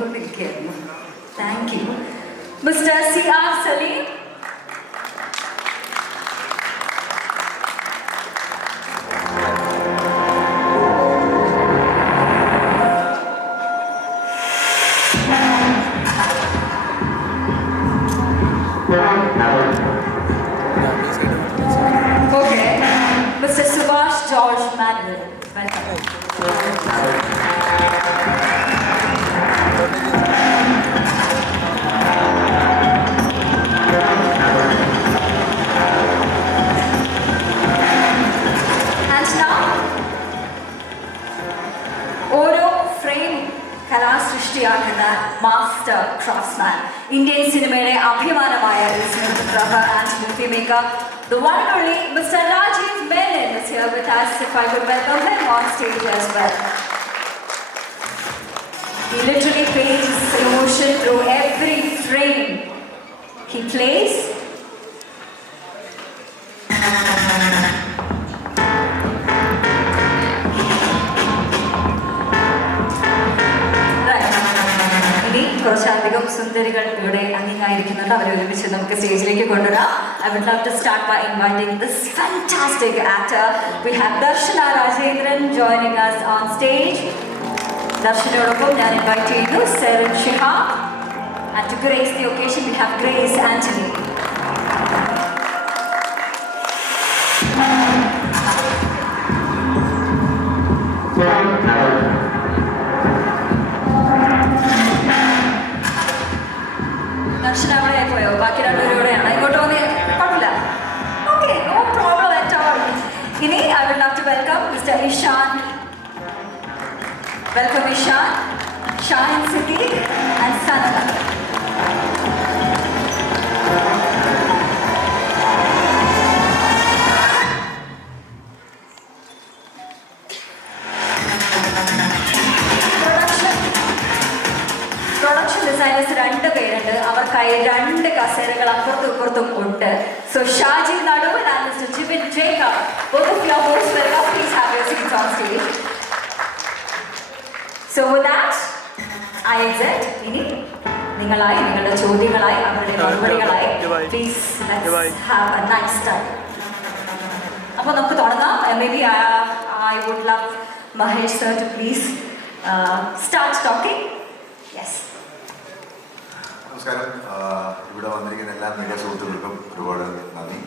പറഞ്ഞുകൊണ്ടിരിക്കുകയായിരുന്നു. Thank you. Mister CR Salim. Okay. Mr. Subhash George Manuel. Welcome. കലാസൃഷ്ടിയാക്കുന്ന master craftsman, Indian സിനിമയുടെ അഭിമാനമായ cinematographer and movie maker, the one and only Mr. Rajiv Menon is here with us. If I could welcome him on stage as well. He literally paints emotion through every frame he plays. കുറച്ചധികം സുന്ദരികൾ ഇവിടെ അംഗീകരിക്കുന്നുണ്ട്. അവരെ ഒരുമിച്ച് നമുക്ക് സ്റ്റേജിലേക്ക് കൊണ്ടുവരാം. I would love to start by inviting this fantastic actor. We have Darshana Rajendran joining us on stage. ദർശനയോടൊപ്പം ഞാൻ invite ചെയ്യുന്നു Seren Shihab, and to grace the occasion we have Grace Anthony. ദർശന അവിടെ പോയോ? ബാക്കി രണ്ടുപേരോടെയാണ്. ഇങ്ങോട്ട് വന്ന് കുഴപ്പമില്ല. Okay, no problem at all. ഇനി I would love to welcome Mr. Ishan. Welcome Ishan, Shahin Siddiq and Sanada. Production designers 2 പേരുണ്ട്. അവർക്കായി 2 കസേരകൾ അപ്പുറത്തും ഇപ്പുറത്തും ഉണ്ട്. So Shaji Nadu and Mr. Jibin Jacob, both of you are most welcome. Please have your seats on stage. So with that, I exit. ഇനി നിങ്ങളായി നിങ്ങളുടെ ചോദ്യങ്ങളായി അവരുടെ മറുപടികളായി please let's have a nice time. അപ്പോൾ നമുക്ക് തുടങ്ങാം. Maybe I would love Mahesh sir to please start talking. Yes. നമസ്കാരം. ഇവിടെ വന്നിരിക്കുന്ന എല്ലാ മീഡിയ സുഹൃത്തുക്കൾക്കും ഒരുപാട് നന്ദി.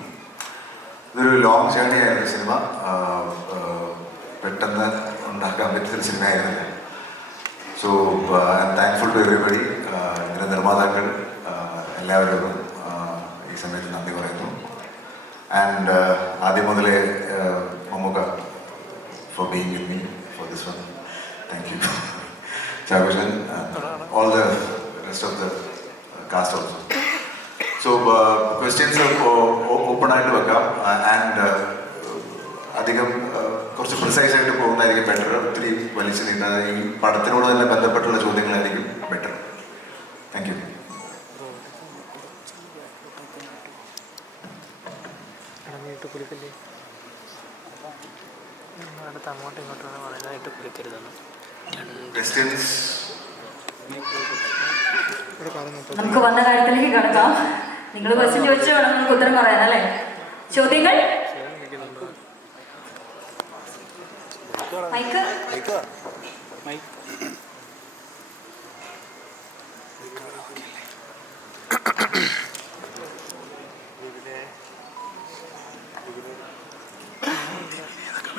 ഇതൊരു ലോങ് ജേർണി ആയിരുന്നു സിനിമ. പെട്ടെന്ന് ഉണ്ടാക്കാൻ പറ്റിയൊരു സിനിമ ആയിരുന്നില്ല. So I am thankful to everybody. ഇതിൻ്റെ നിർമ്മാതാക്കൾ എല്ലാവരോടും ഈ സമയത്ത് നന്ദി പറയുന്നു. ആൻഡ് ആദ്യം മുതലേ Mammukka for being with me for this one. Thank you Chagushan and all the rest of the cast also. So questions open ആയിട്ട് വെക്കാം. ആൻഡ് അധികം കുറച്ച് പ്രിസൈസ് ആയിട്ട് പോകുന്നതായിരിക്കും ബെറ്റർ. ഒത്തിരി വലിച്ചു നീട്ടാതെ ഈ പടത്തിനോട് തന്നെ ബന്ധപ്പെട്ടുള്ള ചോദ്യങ്ങളായിരിക്കും ബെറ്റർ. Thank you. അങ്ങോട്ടും ഇങ്ങോട്ടും പറയുന്നതായിട്ട് കുളിക്കരുതെന്ന്. നമുക്ക് വന്ന കാര്യത്തിലേക്ക് കിടക്കാം. നിങ്ങൾ ക്വസ്റ്റ്യൻ ചോദിച്ചു വേണം നമുക്ക് ഉത്തരം പറയാനല്ലേ. ചോദ്യങ്ങൾ മൈക്ക്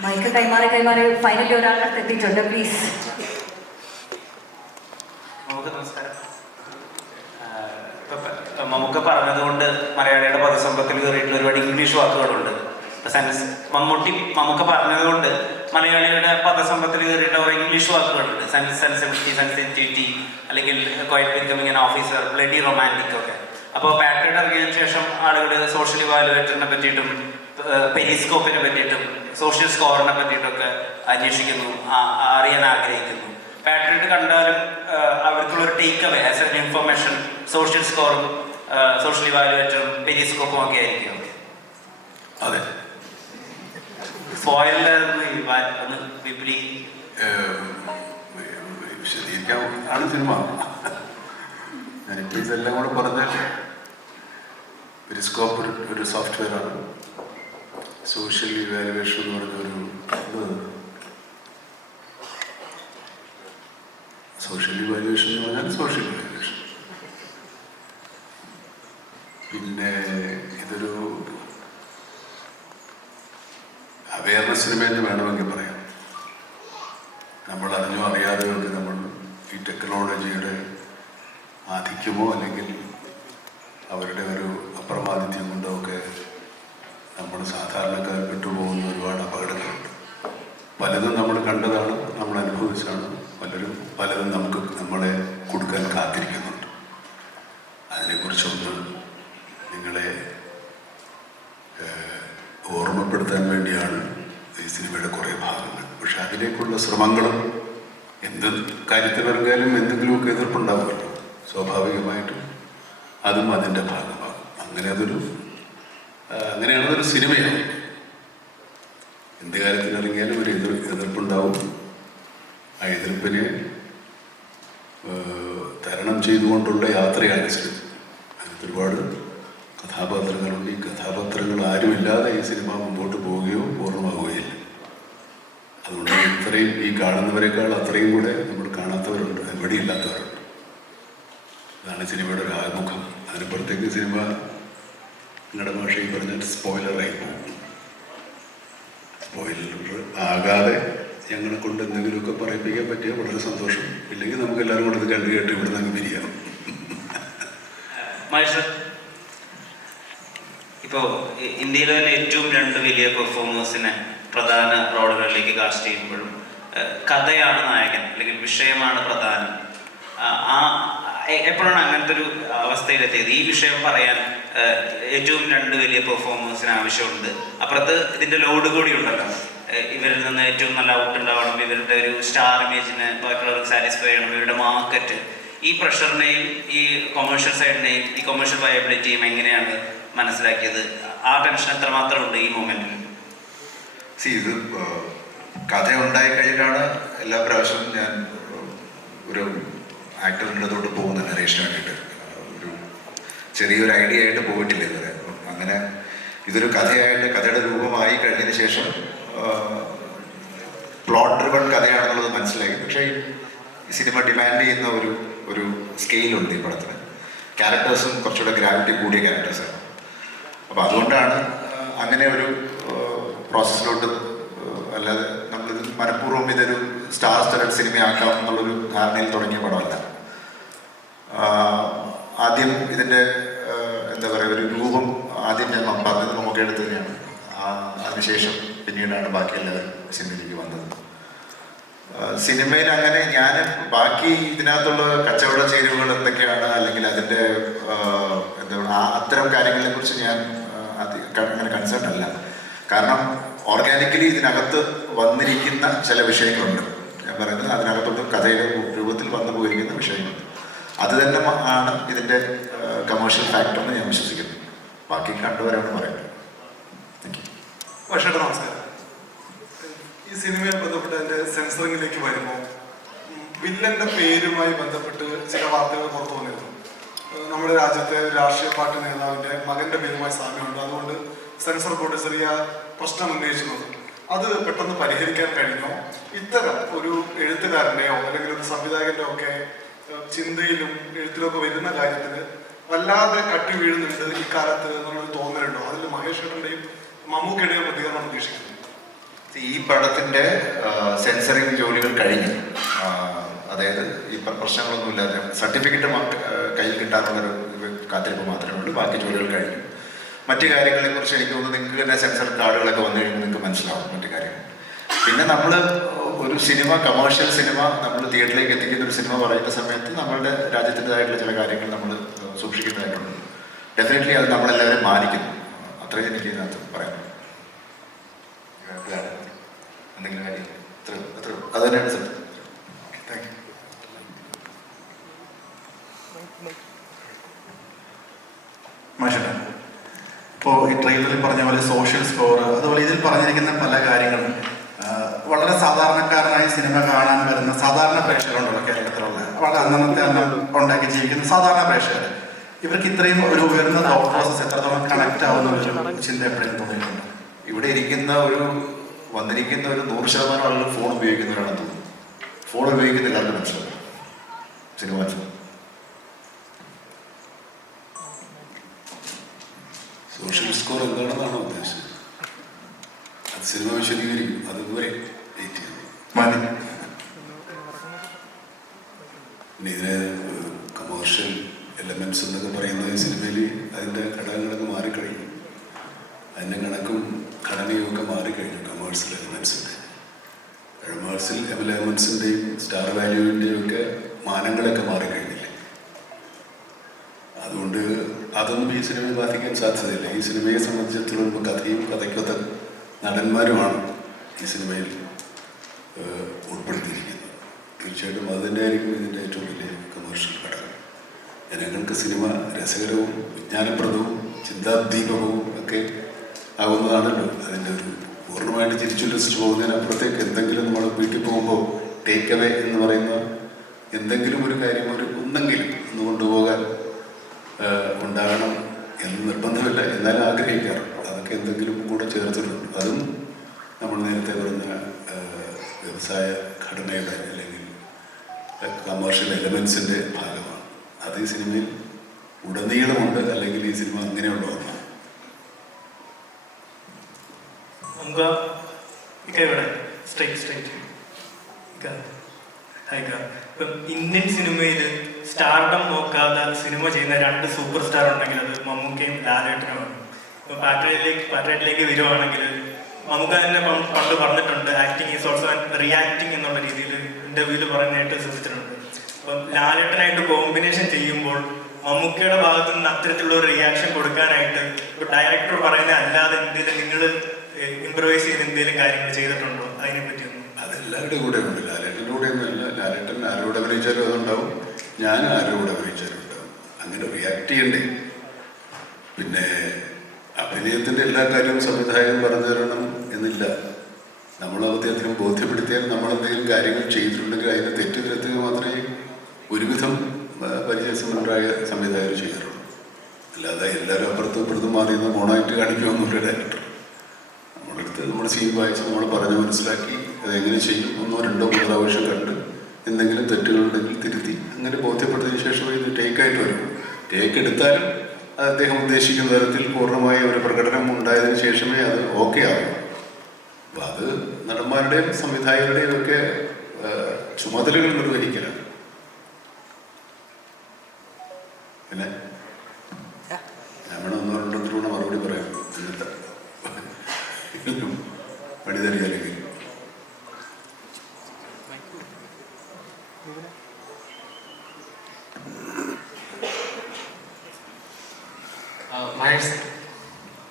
മൈക്ക് കൈമാറി ഫൈനലി ഒരാളുടെ എത്തിയിട്ടുണ്ട്. പ്ലീസ്. മമ്മൂക്ക പറഞ്ഞതുകൊണ്ട് മലയാളിയുടെ പദസമ്പത്തിൽ കയറിയിട്ടുള്ള ഒരുപാട് ഇംഗ്ലീഷ് വാക്കുകളുണ്ട്. മമ്മൂക്ക പറഞ്ഞതുകൊണ്ട് മലയാളിയുടെ പദസമ്പത്തിൽ കയറിയിട്ട് കുറേ ഇംഗ്ലീഷ് വാക്കുകളുണ്ട്. സെൻസിബിലിറ്റി, സെൻസിറ്റിവിറ്റി, അല്ലെങ്കിൽ quiet becoming an officer, bloody romantic ഒക്കെ. അപ്പോൾ പാട്രിയോട്ട് ഇറങ്ങിയതിനു ശേഷം ആളുകൾ സോഷ്യൽ ഇവാലുവേറ്ററിനെ പറ്റിയിട്ടും പെരിസ്കോപ്പിനെ പറ്റിയിട്ടും സോഷ്യൽ സ്കോറിനെ പറ്റിയിട്ടൊക്കെ അന്വേഷിക്കുന്നു, അറിയാൻ ആഗ്രഹിക്കുന്നു. പാട്രിയോട്ട് കണ്ടാലും അവർക്കുള്ളൊരു take away as an information social സ്കോറും സോഷ്യൽ ഇവാലുവേറ്ററും പെരിസ്കോപ്പും ഒക്കെ ആയിരിക്കും. അതെ, വിപുലി വിശദീകരിക്കാൻ ആണ് സിനിമ. ഞാനിപ്പോൾ ഇതെല്ലാം കൂടെ പറഞ്ഞാൽ പെരിസ്കോപ്പ് ഒരു സോഫ്റ്റ്വെയറാണ്. സോഷ്യൽ ഇവാലുവേഷൻ എന്ന് പറഞ്ഞൊരു സോഷ്യൽ ഇവാലുവേഷൻ എന്ന് പറഞ്ഞാൽ സോഷ്യൽ ഇവാലുവേഷൻ. പിന്നെ ഇതൊരു അവയർനെസ് സിനിമയെന്ന് വേണമെങ്കിൽ പറയാം. നമ്മൾ അറിഞ്ഞോ അറിയാതെയോ ഒക്കെ നമ്മൾ ഈ ടെക്നോളജിയുടെ ആധിക്യമോ അല്ലെങ്കിൽ അവരുടെ ഒരു അപ്രമാദിത്യം കൊണ്ടോ ഒക്കെ നമ്മൾ സാധാരണക്കാർ വിട്ടുപോകുന്ന ഒരുപാട് അപകടങ്ങളുണ്ട്. പലതും നമ്മൾ കണ്ടതാണ്, നമ്മൾ അനുഭവിച്ചാണ്. പലതും നമ്മളെ കൊടുക്കാൻ കാത്തിരിക്കുന്നുണ്ട്. അതിനെക്കുറിച്ചൊന്ന് നിങ്ങളെ ഓർമ്മപ്പെടുത്താൻ വേണ്ടിയാണ് ഈ സിനിമയുടെ കുറേ ഭാഗങ്ങൾ. പക്ഷെ അതിലേക്കുള്ള ശ്രമങ്ങളും എന്ത് കാര്യത്തിലിറങ്ങിയാലും എന്തെങ്കിലുമൊക്കെ എതിർപ്പുണ്ടാകുമല്ലോ, സ്വാഭാവികമായിട്ടും അതും അതിൻ്റെ ഭാഗമാകും. അങ്ങനെയാണ് അതൊരു സിനിമയാണ്. എന്ത് കാര്യത്തിലിറങ്ങിയാലും ഒരു എതിർപ്പുണ്ടാവും. ആ എതിർപ്പിനെ തരണം ചെയ്തുകൊണ്ടുള്ള യാത്രയാണ് സിനിമ. അതിനകത്ത് ഒരുപാട് കഥാപാത്രങ്ങളുണ്ട്. ഈ കഥാപാത്രങ്ങൾ ആരുമില്ലാതെ ഈ സിനിമ മുമ്പോട്ട് പോവുകയോ പൂർണ്ണമാവുകയില്ല. അതുകൊണ്ട് ഇത്രയും ഈ കാണുന്നവരെക്കാൾ അത്രയും കൂടെ നമ്മൾ കാണാത്തവരുണ്ട്, എവിടെയില്ലാത്തവരുണ്ട്. അതാണ് സിനിമയുടെ ഒരു ആമുഖം. അതിനപ്പുറത്തേക്ക് സിനിമ നിങ്ങളുടെ ഭാഷയിൽ പറഞ്ഞാൽ സ്പോയിലറായി പോകും. സ്പോയിലർ ആകാതെ ഞങ്ങളെ കൊണ്ട് എന്തെങ്കിലുമൊക്കെ പറയിപ്പിക്കാൻ പറ്റിയാൽ വളരെ സന്തോഷം. ഇല്ലെങ്കിൽ നമുക്ക് എല്ലാവരും കൂടെ ഇത് കണ്ടു കേട്ട് ഇവിടെ നിന്ന് പിരിയാം. ഇപ്പോൾ ഇന്ത്യയിലെ തന്നെ ഏറ്റവും 2 വലിയ പെർഫോമേഴ്സിനെ പ്രധാന റോളുകളിലേക്ക് കാസ്റ്റ് ചെയ്യുമ്പോഴും കഥയാണ് നായകൻ അല്ലെങ്കിൽ വിഷയമാണ് പ്രധാനം. എപ്പോഴാണ് അങ്ങനത്തെ ഒരു അവസ്ഥയിലെത്തിയത്? ഈ വിഷയം പറയാൻ ഏറ്റവും 2 വലിയ പെർഫോമേഴ്സിന് ആവശ്യമുണ്ട്. അപ്പുറത്ത് ഇതിൻ്റെ ലോഡ് കൂടി ഉണ്ടല്ലോ. ഇവരിൽ നിന്ന് ഏറ്റവും നല്ല ഔട്ട് ഉണ്ടാവണം, ഇവരുടെ ഒരു സ്റ്റാർ ഇമേജിനെ ബാക്കിയുള്ളവർക്ക് സാറ്റിസ്ഫൈ ചെയ്യണം, ഇവരുടെ മാർക്കറ്റ്. ഈ പ്രഷറിനെയും ഈ കൊമേഴ്ഷ്യൽ സൈഡിനെയും ഈ കൊമേഴ്ഷ്യൽ വയബിലിറ്റിയും എങ്ങനെയാണ് മനസ്സിലാക്കിയത്? ആ ടെൻഷൻ എത്രമാത്രം ഉണ്ട് ഈ മൊമെന്റിൽ? ഇത് കഥ ഉണ്ടായി കഴിഞ്ഞാണ് എല്ലാ പ്രാവശ്യവും ഞാൻ ഒരു ആക്ടറിൻ്റെ തൊട്ട് പോകുന്ന നരേഷന് വേണ്ടിയിട്ട്. ഒരു ചെറിയൊരു ഐഡിയ ആയിട്ട് പോയിട്ടില്ല ഇതുവരെ. അങ്ങനെ ഇതൊരു കഥയായിട്ട് കഥയുടെ രൂപമായി കഴിഞ്ഞതിന് ശേഷം പ്ലോട്ട് ഡ്രിവൺ കഥയാണെന്നുള്ളത് മനസ്സിലായി. പക്ഷേ ഈ സിനിമ ഡിമാൻഡ് ചെയ്യുന്ന ഒരു സ്കെയിലുണ്ട് ഈ പടത്തിന്. ക്യാരക്ടേഴ്സും കുറച്ചുകൂടെ ഗ്രാവിറ്റി കൂടിയ ക്യാരക്ടേഴ്സാണ്. അപ്പോൾ അതുകൊണ്ടാണ് അങ്ങനെ ഒരു പ്രോസസ്സിലോട്ട്, അല്ലാതെ നമ്മളിത് മനഃപൂർവ്വം ഇതൊരു സ്റ്റാർ സ്റ്റഡഡ് സിനിമയാക്കാം എന്നുള്ളൊരു ധാരണയിൽ തുടങ്ങിയ പടമല്ല. ആദ്യം ഇതിൻ്റെ എന്താ പറയുക, ഒരു രൂപം ആദ്യം ഞാൻ പറഞ്ഞത് നമുക്ക് എടുത്ത് തന്നെയാണ്. അതിനുശേഷം പിന്നീടാണ് ബാക്കി എല്ലാവരും സിനിമയിലേക്ക് വന്നത്. സിനിമയിൽ അങ്ങനെ ഞാൻ ബാക്കി ഇതിനകത്തുള്ള കച്ചവട ചേരുവകൾ എന്തൊക്കെയാണ്, അല്ലെങ്കിൽ അതിൻ്റെ എന്താ പറയുക, അത്തരം കാര്യങ്ങളെ കുറിച്ച് ഞാൻ അങ്ങനെ കൺസേൺ അല്ല. കാരണം ഓർഗാനിക്കലി ഇതിനകത്ത് വന്നിരിക്കുന്ന ചില വിഷയങ്ങളുണ്ട്. ഞാൻ പറയുന്നത് അതിനകത്തോട്ട് കഥയുടെ രൂപത്തിൽ വന്നു പോയിരിക്കുന്ന വിഷയങ്ങളുണ്ട്. അത് തന്നെ ആണ് ഇതിൻ്റെ കമേഴ്ഷ്യൽ ഫാക്ടർ എന്ന് ഞാൻ വിശ്വസിക്കുന്നു. ബാക്കി കണ്ടവരാണ് പറയുന്നത്. പക്ഷേ നമസ്കാരം. ഈ സിനിമയെ ബന്ധപ്പെട്ട് അതിൻ്റെ സെൻസറിങ്ങിലേക്ക് വരുമ്പോൾ വില്ലന്റെ പേരുമായി ബന്ധപ്പെട്ട് ചില വാർത്തകൾ പുറത്തു വന്നിരുന്നു. നമ്മുടെ രാജ്യത്തെ രാഷ്ട്രീയ പാർട്ടി നേതാവിൻ്റെ മകൻ്റെ പേരുമായി സാമ്യമുണ്ട്, അതുകൊണ്ട് സെൻസർ ബോർഡ് ചെറിയ പ്രശ്നം ഉന്നയിച്ചിരുന്നത്. അത് പെട്ടെന്ന് പരിഹരിക്കാൻ കഴിഞ്ഞോ? ഇത്തരം ഒരു എഴുത്തുകാരൻ്റെയോ അല്ലെങ്കിൽ ഒരു സംവിധായകൻ്റെയോ ഒക്കെ ചിന്തയിലും എഴുത്തിലൊക്കെ വരുന്ന കാര്യത്തിന് വല്ലാതെ കട്ടി വീഴുന്നുണ്ട് ഇക്കാലത്ത് എന്നുള്ളൊരു തോന്നലുണ്ടോ? അതിൽ മഹേഷ് ഏട്ടൻ്റെയും മമ്മൂക്കയുടെയും പ്രതികരണം പ്രതീക്ഷിക്കുന്നു. ഈ പടത്തിൻ്റെ സെൻസറിങ് ജോലികൾ കഴിഞ്ഞു. അതായത് ഈ പ്രശ്നങ്ങളൊന്നുമില്ലാതെ സർട്ടിഫിക്കറ്റ് കയ്യിൽ കിട്ടാനുള്ളൊരു കാത്തിരിപ്പ് മാത്രമേ ഉള്ളൂ. ബാക്കി ജോലികൾ കഴിഞ്ഞു. മറ്റു കാര്യങ്ങളെക്കുറിച്ച് എനിക്ക് തോന്നുന്നു നിങ്ങൾക്ക് തന്നെ സെൻസർ കാർഡുകളൊക്കെ വന്നു കഴിയുമ്പോൾ നിങ്ങൾക്ക് മനസ്സിലാവും മറ്റു കാര്യങ്ങൾ. പിന്നെ നമ്മൾ ഒരു സിനിമ, കമേഴ്ഷ്യൽ സിനിമ നമ്മൾ തിയേറ്ററിലേക്ക് എത്തിക്കുന്ന ഒരു സിനിമ പറയുന്ന സമയത്ത് നമ്മളുടെ രാജ്യത്തിൻ്റെതായിട്ടുള്ള ചില കാര്യങ്ങൾ നമ്മൾ സൂക്ഷിക്കുന്നതായിട്ടുണ്ട്. ഡെഫിനറ്റ്ലി അത് നമ്മളെല്ലാവരും മാനിക്കുന്നു. അത്രയും എനിക്ക് ഇതിനകത്ത് പറയാം. എന്തെങ്കിലും കാര്യം അത് തന്നെയാണ് സർ. Thank you. മാഷേട്ടാ, ഇപ്പോൾ ഈ ട്രെയിലറിൽ പറഞ്ഞ പോലെ സോഷ്യൽ സ്കോർ, അതുപോലെ ഇതിൽ പറഞ്ഞിരിക്കുന്ന പല കാര്യങ്ങളും വളരെ സാധാരണക്കാരനായി സിനിമ കാണാൻ വരുന്ന സാധാരണ പ്രേക്ഷകരുണ്ടല്ലോ കേരളത്തിലുള്ള, വളരെ അവർക്ക് അന്നത്തെ അന്നം ഉണ്ടാക്കി ജീവിക്കുന്ന സാധാരണ പ്രേക്ഷകർ, ഇവർക്ക് ഇത്രയും ഒരു ഉയർന്ന തോട്ട് പ്രോസസ് എത്രത്തോളം കണക്ട് ആവുന്ന ഒരു ചിന്ത എപ്പോഴും തോന്നിയിട്ടുണ്ട്? ഇവിടെ വന്നിരിക്കുന്ന ഒരു 100% ആളുകൾ ഫോൺ ഉപയോഗിക്കുന്നവരാണെന്ന് തോന്നുന്നു. ഫോൺ ഉപയോഗിക്കുന്ന എല്ലാവർക്കും മനസ്സിലാവും സിനിമ മനസ്സിലാവും. സോഷ്യൽ സ്കോർ എന്താണെന്നാണോ ഉദ്ദേശിച്ചത്? അത് സിനിമ വിശദീകരിക്കും, അതുവരെ വെയിറ്റ് ചെയ്യും. പിന്നെ ഇതിന് കമേഴ്ഷ്യൽ എലമെൻറ്റ്സ് എന്നൊക്കെ പറയുന്നത് ഈ സിനിമയിൽ അതിൻ്റെ ഘടകങ്ങളൊക്കെ മാറിക്കഴിഞ്ഞു. അതിൻ്റെ കണക്കും ഘടനയും ഒക്കെ മാറിക്കഴിഞ്ഞു. കമേഴ്ഷ്യൽ എലമെൻറ്റ്സിൻ്റെയും സ്റ്റാർ വാല്യൂവിൻ്റെയും ഒക്കെ മാനങ്ങളൊക്കെ മാറിക്കഴിഞ്ഞില്ലേ. അതുകൊണ്ട് അതൊന്നും ഈ സിനിമയെ ബാധിക്കാൻ സാധ്യതയില്ല. ഈ സിനിമയെ സംബന്ധിച്ചിടത്തോളം ഇപ്പോൾ കഥയും കഥയ്ക്കൊത്ത നടന്മാരുമാണ് ഈ സിനിമയിൽ ഉൾപ്പെടുത്തിയിരിക്കുന്നത്. തീർച്ചയായിട്ടും അത് തന്നെയായിരിക്കും ഇതിൻ്റെ ഏറ്റവും വലിയ കമേഴ്ഷ്യൽ ഘടകം. ജനങ്ങൾക്ക് സിനിമ രസകരവും വിജ്ഞാനപ്രദവും ചിന്താദീപകവും ഒക്കെ ആകുന്നതാണല്ലോ അതിൻ്റെ ഒരു പൂർണ്ണമായിട്ട് തിരിച്ചുല്ലസിച്ച് പോകുന്നതിനപ്പുറത്തേക്ക് എന്തെങ്കിലും നമ്മൾ വീട്ടിൽ പോകുമ്പോൾ ടേക്ക് അവേ എന്ന് പറയുന്ന എന്തെങ്കിലും ഒരു കാര്യം ഒന്നെങ്കിലും ഒന്ന് കൊണ്ടുപോകാൻ ഉണ്ടാകണം എന്ന് നിർബന്ധമില്ല, എന്നാലും ആഗ്രഹിക്കാറുണ്ട്. അതൊക്കെ എന്തെങ്കിലും കൂടെ ചേർത്തിട്ടുണ്ട്. അതും നമ്മൾ നേരത്തെ പറഞ്ഞ വ്യവസായ ഘടനയുടെ അല്ലെങ്കിൽ കമേഴ്ഷ്യൽ എലമെൻസിൻ്റെ ഭാഗമാണ്. അത് ഈ സിനിമയിൽ ഉടനീളമുണ്ട്. അല്ലെങ്കിൽ ഈ സിനിമ അങ്ങനെയുള്ള ഒന്നാണ്. ഇപ്പം ഇന്ത്യൻ സിനിമയിൽ സ്റ്റാർഡം നോക്കാതെ സിനിമ ചെയ്യുന്ന 2 സൂപ്പർ സ്റ്റാർ ഉണ്ടെങ്കിൽ അത് മമ്മൂക്കയും ലാലേട്ടനുമാണ്. ഇപ്പം പാട്രിയറ്റിലേക്ക് വരുവാണെങ്കിൽ മമ്മൂക്ക തന്നെ പണ്ട് പറഞ്ഞിട്ടുണ്ട്, ആക്ടിങ് ഈസ് ഓൾസോ റിയാക്ടിങ് എന്നുള്ള രീതിയിൽ ഇന്റർവ്യൂവിൽ പറയുന്നതായിട്ട് ശ്രദ്ധിച്ചിട്ടുണ്ട്. അപ്പം ലാലേട്ടനായിട്ട് കോമ്പിനേഷൻ ചെയ്യുമ്പോൾ മമ്മൂക്കയുടെ ഭാഗത്തു നിന്ന് അത്തരത്തിലുള്ള ഒരു റിയാക്ഷൻ കൊടുക്കാനായിട്ട് ഇപ്പൊ ഡയറക്ടർ പറയുന്ന അല്ലാതെ എന്തെങ്കിലും നിങ്ങൾ ഇംപ്രവൈസ് ചെയ്ത് എന്തെങ്കിലും കാര്യങ്ങൾ ചെയ്തിട്ടുണ്ടോ? അതിനെപ്പറ്റി അതെല്ലാവരുടെ കൂടെ ഉണ്ട്. ലാലേട്ടൻ്റെ കൂടെ ഒന്നുമില്ല. ലാലേട്ടൻ ആരോട് അഭിനയിച്ചാലും അതുണ്ടാവും, ഞാൻ ആരോട് അഭിനയിച്ചാലും ഉണ്ടാവും. അങ്ങനെ റിയാക്ട് ചെയ്യണ്ടേ? പിന്നെ അഭിനയത്തിൻ്റെ എല്ലാ കാര്യവും സംവിധായകൻ പറഞ്ഞു തരണം എന്നില്ല. നമ്മൾ അദ്ദേഹത്തിന് ബോധ്യപ്പെടുത്തിയാൽ നമ്മളെന്തെങ്കിലും കാര്യങ്ങൾ ചെയ്തിട്ടുണ്ടെങ്കിൽ അതിനെ തെറ്റിദ്ധരുത്തുക മാത്രമേ ഒരുവിധം പരിചയസമ്പന്നരായ സംവിധായകർ ചെയ്യാറുള്ളൂ. അല്ലാതെ എല്ലാവരും അപ്പുറത്തും ഇപ്പുറത്തും മാറിയെന്ന് മോണായിട്ട് കാണിക്കുമെന്നുള്ള ഡയറക്ടർ നമ്മളെടുത്ത് നമ്മുടെ സീൻ വായിച്ച് നമ്മൾ പറഞ്ഞ് മനസ്സിലാക്കി അതെങ്ങനെ ചെയ്യും 1, 2, 3 പ്രാവശ്യം കണ്ട് എന്തെങ്കിലും തെറ്റുകളുണ്ടെങ്കിൽ തിരുത്തി അങ്ങനെ ബോധ്യപ്പെട്ടതിന് ശേഷമേ ഇത് ടേക്കായിട്ട് വരും. ടേക്ക് എടുത്താലും അത് അദ്ദേഹം ഉദ്ദേശിക്കുന്ന തരത്തിൽ പൂർണ്ണമായ ഒരു പ്രകടനം ഉണ്ടായതിനു ശേഷമേ അത് ഓക്കെ ആകും. അപ്പം അത് നടന്മാരുടെയും സംവിധായകരുടെയും ഒക്കെ ചുമതലകൾ നിർവഹിക്കലാണ്. പിന്നെ ഞാൻ വേണം 1, 2 തവണ മറുപടി പറയാം. എന്നിട്ട് പണി തരികയില്ലെങ്കിൽ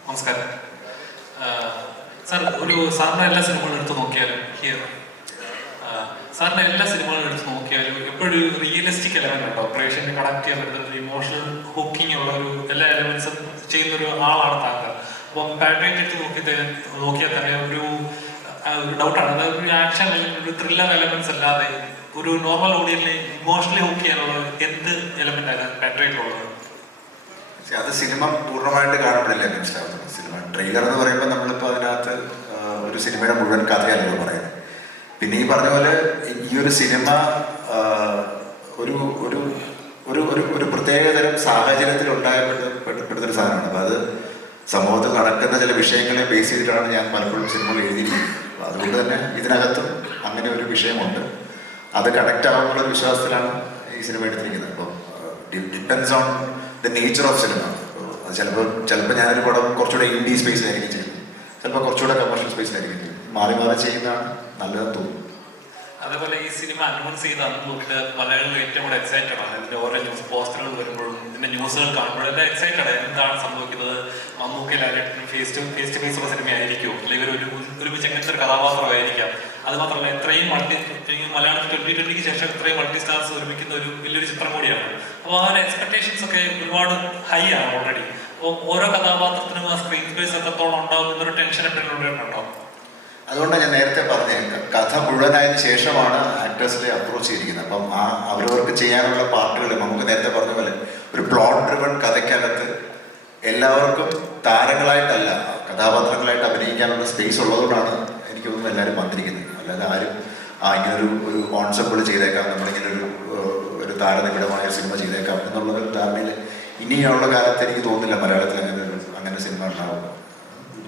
നമസ്കാരം സാർ. സാറിൻ്റെ എല്ലാ സിനിമകളും എടുത്ത് നോക്കിയാലും സാറിൻ്റെ എല്ലാ സിനിമകളും എടുത്ത് നോക്കിയാലും എപ്പോഴും റിയലിസ്റ്റിക് എലമെന്റ് ഉണ്ടോ? പ്രേക്ഷകനെ കണക്ട് ചെയ്യാൻ പറ്റുന്ന ഒരു ഇമോഷണൽ ഹുക്കിംഗ് ഉള്ള എല്ലാ എലമെന്റ്സും ചെയ്യുന്നൊരു ആളാണ് താങ്കൾ. അപ്പം പാട്രിയറ്റ് എടുത്ത് നോക്കിയാൽ തന്നെ ഒരു ഡൗട്ടാണ്. അതായത് ഒരു ആക്ഷൻ അല്ലെങ്കിൽ ഒരു ത്രില്ലർ എലമെന്റ്സ് അല്ലാതെ ഒരു നോർമൽ ഓഡിയൻസിനെ ഇമോഷണലി ഹുക്ക് ചെയ്യാനുള്ള എന്ത് എലമെന്റ് ആണ് പാട്രിയറ്റിലുള്ളത്? അത് സിനിമ പൂർണ്ണമായിട്ട് കാണുമ്പോഴല്ലേ മനസ്സിലാവുന്നത്. സിനിമ ട്രെയിലർ എന്ന് പറയുമ്പോൾ നമ്മളിപ്പോൾ അതിനകത്ത് ഒരു സിനിമയുടെ മുഴുവൻ കഥയല്ലോ പറയുന്നത്. പിന്നെ ഈ പറഞ്ഞ പോലെ ഈ ഒരു സിനിമ ഒരു ഒരു ഒരു ഒരു പ്രത്യേകതരം സാഹചര്യത്തിൽ ഉണ്ടായപ്പെടുന്നൊരു സാധനമാണ്. അപ്പോൾ അത് സമൂഹത്തിൽ നടക്കുന്ന ചില വിഷയങ്ങളെ ബേസ് ചെയ്തിട്ടാണ് ഞാൻ പലപ്പോഴും സിനിമകൾ എഴുതിയിരിക്കുന്നത്. അപ്പോൾ അതുകൊണ്ട് തന്നെ ഇതിനകത്തും അങ്ങനെ ഒരു വിഷയമുണ്ട്. അത് കണക്റ്റ് ആവുന്നുള്ള വിശ്വാസത്തിലാണ് ഈ സിനിമ എടുത്തിരിക്കുന്നത്. അപ്പം depends on the nature of cinema. അത് ചിലപ്പോൾ ഞാനൊരു പടം കുറച്ചുകൂടെ ഇൻഡി സ്പേസിലായിരിക്കും ചെയ്യുന്നത്, ചിലപ്പോൾ കുറച്ചുകൂടെ കമേഴ്ഷ്യൽ സ്പേസിലായിരിക്കും ചെയ്യുന്നത്. മാറി മാറി ചെയ്യുന്നതാണ് നല്ലതെന്ന് തോന്നുന്നു. അതേപോലെ ഈ സിനിമ അനൗൺസ് ചെയ്ത അന്ന് തൊട്ട് മലയാളികൾ ഏറ്റവും കൂടെ എക്സൈറ്റഡ് ആണ്. ഇതിന്റെ ഓരോ ന്യൂസ് പോസ്റ്ററുകൾ വരുമ്പോഴും ഇതിന്റെ ന്യൂസുകൾ കാണുമ്പോഴും എല്ലാം എക്സൈറ്റഡ് ആണ്. എന്താണ് സംഭവിക്കുന്നത്? മമ്മൂക്ക ലാലേട്ടനും ഫേസ് ടു ഫേസ് ഉള്ള സിനിമയായിരിക്കും, അല്ലെങ്കിൽ ഒരുമിച്ച് എങ്ങനത്തെ ഒരു കഥാപാത്രമായിരിക്കാം. അത് മാത്രമല്ല ഇത്രയും മലയാളത്തിൽ 2020 ശേഷം ഇത്രയും മൾട്ടി സ്റ്റാർസ് ഒരുമിക്കുന്ന ഒരു വലിയൊരു ചിത്രം കൂടിയാണ്. അപ്പോൾ ആ ഒരു എക്സ്പെക്ടേഷൻസ് ഒക്കെ ഒരുപാട് ഹൈ ആണ് ഓൾറെഡി. അപ്പോൾ ഓരോ കഥാപാത്രത്തിനും ആ സ്ക്രീൻ സ്പേസ് എത്രത്തോളം ഉണ്ടാവും എന്നൊരു ടെൻഷൻ എപ്പോഴും ഉണ്ടാവും. അതുകൊണ്ടാണ് ഞാൻ നേരത്തെ പറഞ്ഞത്, കഥ മുഴുവനായതിനു ശേഷമാണ് ആക്ടേഴ്സിനെ അപ്രോച്ച് ചെയ്തിരിക്കുന്നത്. അപ്പം അവരവർക്ക് ചെയ്യാനുള്ള പാർട്ടുകൾ നമുക്ക് നേരത്തെ പറഞ്ഞ പോലെ ഒരു പ്ലോട്ട് ഡ്രിവൺ കഥയ്ക്കകത്ത് എല്ലാവർക്കും താരങ്ങളായിട്ടല്ല കഥാപാത്രങ്ങളായിട്ട് അഭിനയിക്കാനുള്ള സ്പേസ് ഉള്ളതുകൊണ്ടാണ് എനിക്ക് തോന്നുന്നു എല്ലാവരും വന്നിരിക്കുന്നത്. അല്ലാതെ ആരും ഇങ്ങനൊരു കോൺസെപ്റ്റുകൾ ചെയ്തേക്കാം, നമ്മളിങ്ങനെ ഒരു താരനിബിഡമായ സിനിമ ചെയ്തേക്കാം എന്നുള്ളൊരു ധാരണയിൽ ഇനിയുള്ള കാലത്ത് എനിക്ക് തോന്നുന്നില്ല മലയാളത്തിൽ അങ്ങനെ സിനിമ ഉണ്ടാവും.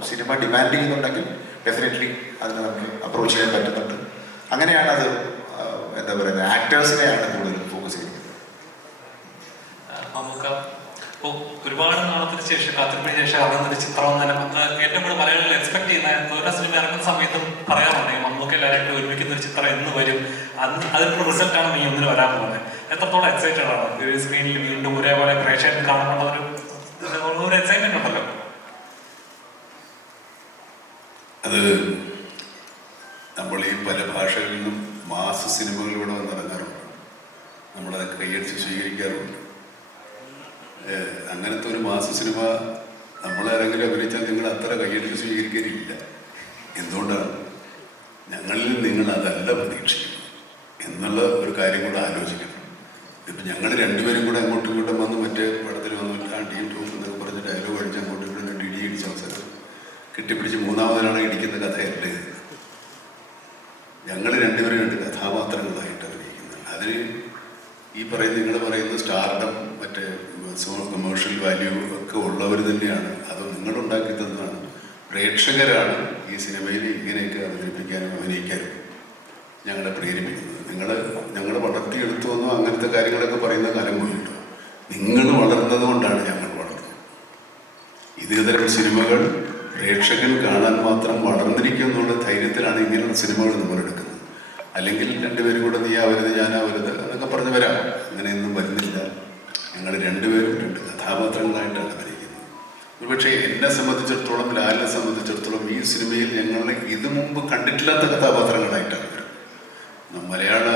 സിനിമ ഡിമാൻഡ് ചെയ്യുന്നുണ്ടെങ്കിൽ ഡെഫിനറ്റ്ലി അതിന് നമുക്ക് അപ്രോച്ച് ചെയ്യാൻ പറ്റുന്നുണ്ട്. അങ്ങനെയാണ് അത് എന്താ പറയുന്നത്, ആക്ടേഴ്സിനെയാണ് കൂടുതൽ ഫോക്കസ് ചെയ്യുന്നത്. നമുക്ക് ഇപ്പോൾ ഒരുപാട് നാളത്തിന് ശേഷം കാത്തിരിപ്പിന് ശേഷം ഇറങ്ങുന്നൊരു ചിത്രം തന്നെ ഏറ്റവും കൂടുതൽ മലയാളികൾ എക്സ്പെക്ട് ചെയ്യുന്ന ഓരോ സിനിമ ഇറങ്ങുന്ന സമയത്തും പറയാറുണ്ടെങ്കിൽ നമുക്ക് എല്ലാവരും ഒരുമിക്കുന്ന ഒരു ചിത്രം എന്ന് വരും, അതിനുള്ള റിസൾട്ടാണ് നീ ഒന്നിന് വരാൻ പോകുന്നത്. എത്രത്തോളം എക്സൈറ്റഡ് ആണ് ഒരു സ്ക്രീനിൽ വീണ്ടും ഒരേപോലെ പ്രേക്ഷകർ കാണുമ്പോൾ ഒരു എക്സൈറ്റ്മെന്റ് ഉണ്ടല്ലോ? അത് നമ്മൾ ഈ പല ഭാഷകളിലും മാസ സിനിമകളിലൂടെ വന്നിറങ്ങാറുണ്ട്, നമ്മളതൊക്കെ കൈയടിച്ച് സ്വീകരിക്കാറുണ്ട്. അങ്ങനത്തെ ഒരു മാസ സിനിമ നമ്മളാരെങ്കിലും അഭിനയിച്ചാൽ നിങ്ങൾ അത്ര കൈയടിച്ച് സ്വീകരിക്കാനില്ല. എന്തുകൊണ്ടാണ്? ഞങ്ങളിൽ നിങ്ങൾ അതല്ല പ്രതീക്ഷിക്കുന്നത് എന്നുള്ള ഒരു കാര്യം കൂടെ ആലോചിക്കണം. ഇപ്പം ഞങ്ങൾ രണ്ടുപേരും കൂടെ അങ്ങോട്ടും ഇങ്ങോട്ടും വന്ന് മറ്റേ പടത്തിൽ വന്ന് ടീം ടൂം എന്നൊക്കെ പറഞ്ഞ് ഡയലോഗ് അടിച്ച് അങ്ങോട്ടും ഇങ്ങോട്ടും ഇടിയിടിച്ച് അവസരം കെട്ടിപ്പിടിച്ച് മൂന്നാമതിനാണ് ഇടിക്കുന്ന കഥയല്ലേ. ഞങ്ങൾ രണ്ടുപേരും രണ്ട് കഥാപാത്രങ്ങളായിട്ട് അഭിനയിക്കുന്നത്. അതിന് ഈ നിങ്ങൾ പറയുന്ന സ്റ്റാർഡം മറ്റേ കമേഴ്ഷ്യൽ വാല്യൂ ഒക്കെ ഉള്ളവർ തന്നെയാണ്. അത് നിങ്ങളുണ്ടാക്കി തന്നതാണ്. പ്രേക്ഷകരാണ് ഈ സിനിമയിൽ ഇങ്ങനെയൊക്കെ അവതരിപ്പിക്കാനും അഭിനയിക്കാനും ഞങ്ങളെ പ്രേരിപ്പിക്കുന്നത്. ഞങ്ങൾ വളർത്തിയെടുത്തു വന്നു അങ്ങനത്തെ കാര്യങ്ങളൊക്കെ പറയുന്ന കാലം പോയിട്ടോ. നിങ്ങൾ വളർന്നത് കൊണ്ടാണ് ഞങ്ങൾ വളർന്നത്. ഇതേതരം സിനിമകൾ പ്രേക്ഷകൻ കാണാൻ മാത്രം വളർന്നിരിക്കുന്നുള്ള ധൈര്യത്തിലാണ് ഇങ്ങനെയുള്ള സിനിമകൾ നമ്മൾ എടുക്കുന്നത്. അല്ലെങ്കിൽ രണ്ടുപേരും കൂടെ നീ ആവരുത് ഞാനാവരുത് എന്നൊക്കെ പറഞ്ഞ് വരാം. അങ്ങനെയൊന്നും വരുന്നില്ല. ഞങ്ങൾ രണ്ടുപേരും രണ്ട് കഥാപാത്രങ്ങളായിട്ടാണ് അഭിനയിക്കുന്നത്. ഒരുപക്ഷെ എന്നെ സംബന്ധിച്ചിടത്തോളം, ലാലിനെ സംബന്ധിച്ചിടത്തോളം ഈ സിനിമയിൽ ഞങ്ങൾ ഇത് മുമ്പ് കണ്ടിട്ടില്ലാത്ത കഥാപാത്രങ്ങളായിട്ടാണ് വരുന്നത്. മലയാള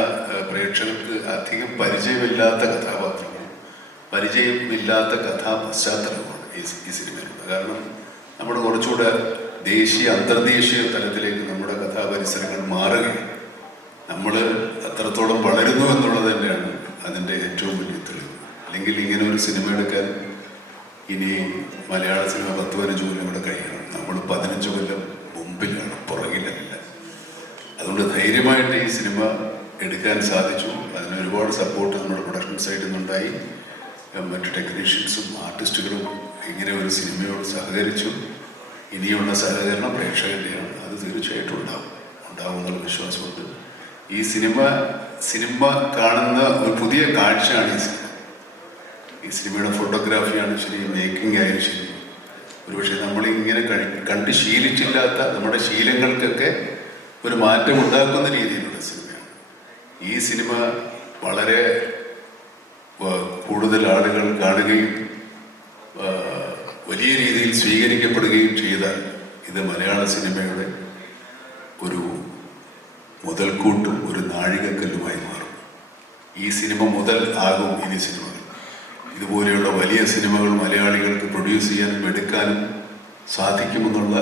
പ്രേക്ഷകർക്ക് അധികം പരിചയമില്ലാത്ത കഥാപാത്രങ്ങൾ, പരിചയമില്ലാത്ത കഥാ പശ്ചാത്തലമാണ് ഈ സിനിമയിലുള്ളത്. കാരണം നമ്മൾ കുറച്ചുകൂടെ ദേശീയ അന്തർദേശീയ തലത്തിലേക്ക് നമ്മുടെ കഥാപരിസരങ്ങൾ മാറുകയും നമ്മൾ അത്രത്തോളം വളരുന്നു എന്നുള്ളത് തന്നെയാണ് അതിൻ്റെ ഏറ്റവും വലിയ തെളിവ്. അല്ലെങ്കിൽ ഇങ്ങനെ ഒരു സിനിമ എടുക്കാൻ ഇനി മലയാള സിനിമ 10-15 കൊല്ലം കൂടെ കഴിയണം. നമ്മൾ 15 കൊല്ലം മുമ്പിലാണ്, പുറകിലല്ല. അതുകൊണ്ട് ധൈര്യമായിട്ട് ഈ സിനിമ എടുക്കാൻ സാധിച്ചു. അതിന് ഒരുപാട് സപ്പോർട്ട് നമ്മുടെ പ്രൊഡക്ഷൻ സൈഡിൽ നിന്നുണ്ടായി. മറ്റു ടെക്നീഷ്യൻസും ആർട്ടിസ്റ്റുകളും ഇങ്ങനെ ഒരു സിനിമയോട് സഹകരിച്ചു. ഇനിയുള്ള സഹകരണം പ്രേക്ഷകരുടെയാണ്. അത് തീർച്ചയായിട്ടും ഉണ്ടാവും എന്നുള്ള വിശ്വാസമുണ്ട്. ഈ സിനിമ കാണുന്ന ഒരു പുതിയ കാഴ്ചയാണ് ഈ സിനിമയുടെ ഫോട്ടോഗ്രാഫിയാണ് ശരി, മേക്കിംഗ് ആയാലും ശരി. ഒരുപക്ഷെ നമ്മളിങ്ങനെ കണ്ട് ശീലിച്ചില്ലാത്ത നമ്മുടെ ശീലങ്ങൾക്കൊക്കെ ഒരു മാറ്റം ഉണ്ടാക്കുന്ന രീതിയിലുള്ള സിനിമയാണ് ഈ സിനിമ. വളരെ കൂടുതൽ ആളുകൾ കാണുകയും വലിയ രീതിയിൽ സ്വീകരിക്കപ്പെടുകയും ചെയ്താൽ ഇത് മലയാള സിനിമയുടെ ഒരു മുതൽക്കൂട്ടും ഒരു നാഴികക്കല്ലുമായി മാറും. ഈ സിനിമ മുതൽ ആകും ഇനി സിനിമകൾ. ഇതുപോലെയുള്ള വലിയ സിനിമകൾ മലയാളികൾക്ക് പ്രൊഡ്യൂസ് ചെയ്യാനും എടുക്കാനും സാധിക്കുമെന്നുള്ള